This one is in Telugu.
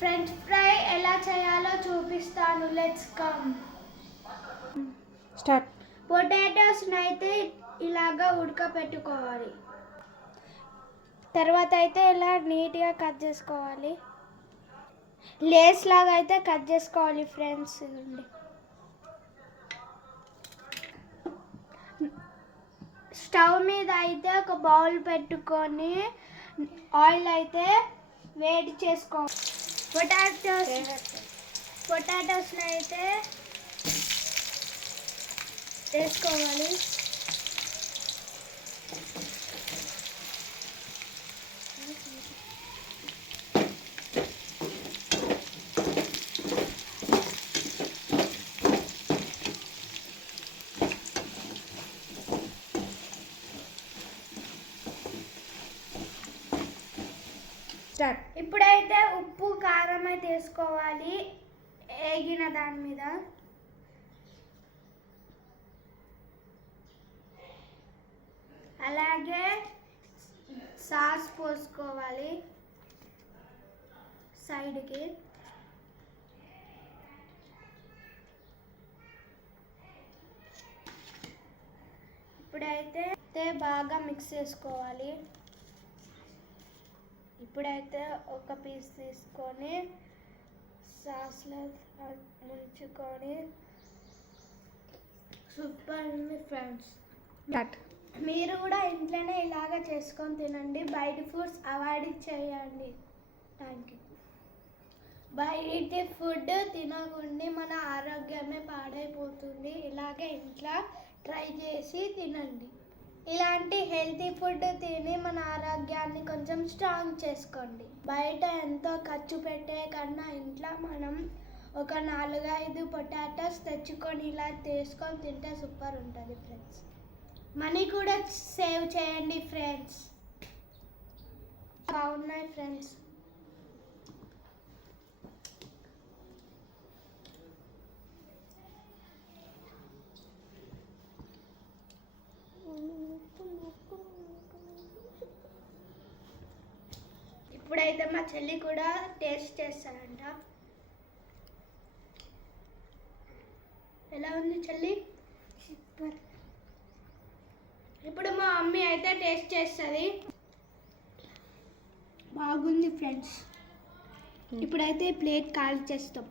ఫ్రెంచ్ ఫ్రై ఎలా చేయాలో చూపిస్తాను. Let's come. స్టార్ట్. పొటాటోస్ని అయితే ఇలాగా ఉడకపెట్టుకోవాలి. తర్వాత అయితే ఇలా నీట్గా కట్ చేసుకోవాలి. లేస్ లాగా అయితే కట్ చేసుకోవాలి ఫ్రెండ్స్. స్టవ్ మీద అయితే ఒక బౌల్ పెట్టుకొని ఆయిల్ అయితే వేడి చేసుకోవాలి. పొటాటోస్ని అయితే వేసుకోవాలి. ఇప్పుడైతే ఉప్పు కారం అయితే వేసుకోవాలి వేగిన దాని మీద. అలాగే సాస్ పోసుకోవాలి సైడ్కి. ఇప్పుడైతే బాగా మిక్స్ చేసుకోవాలి. ఇప్పుడైతే ఒక పీస్ తీసుకొని సాస్లో ముంచుకొని సూపర్ ఉంది ఫ్రెండ్స్. మీరు కూడా ఇంట్లోనే ఇలాగ చేసుకొని తినండి. బయట ఫుడ్స్ అవాయిడ్ చేయండి. Thank you. బయట ఫుడ్ తినకుండా మన ఆరోగ్యమే పాడైపోతుంది. ఇలాగే ఇంట్లో ట్రై చేసి తినండి. ఇలాంటి హెల్తీ ఫుడ్ తిని మన ఆరోగ్యాన్ని కొంచెం స్ట్రాంగ్ చేసుకోండి. బయట ఎంతో ఖర్చు పెట్టే కన్నా ఇంట్లో మనం ఒక 4-5 పొటాటోస్ తెచ్చుకొని ఇలా తీసుకొని తింటే సూపర్ ఉంటుంది ఫ్రెండ్స్. మనీ కూడా సేవ్ చేయండి ఫ్రెండ్స్. బాగున్నాయి ఫ్రెండ్స్. ఇప్పుడైతే మా చెల్లి కూడా టేస్ట్ చేస్తారంట. ఎలా ఉంది చెల్లి? సూపర్. ఇప్పుడు మా మమ్మీ అయితే టేస్ట్ చేస్తుంది. బాగుంది ఫ్రెండ్స్. ఇప్పుడైతే ప్లేట్ ఖాళీ చేస్తాం.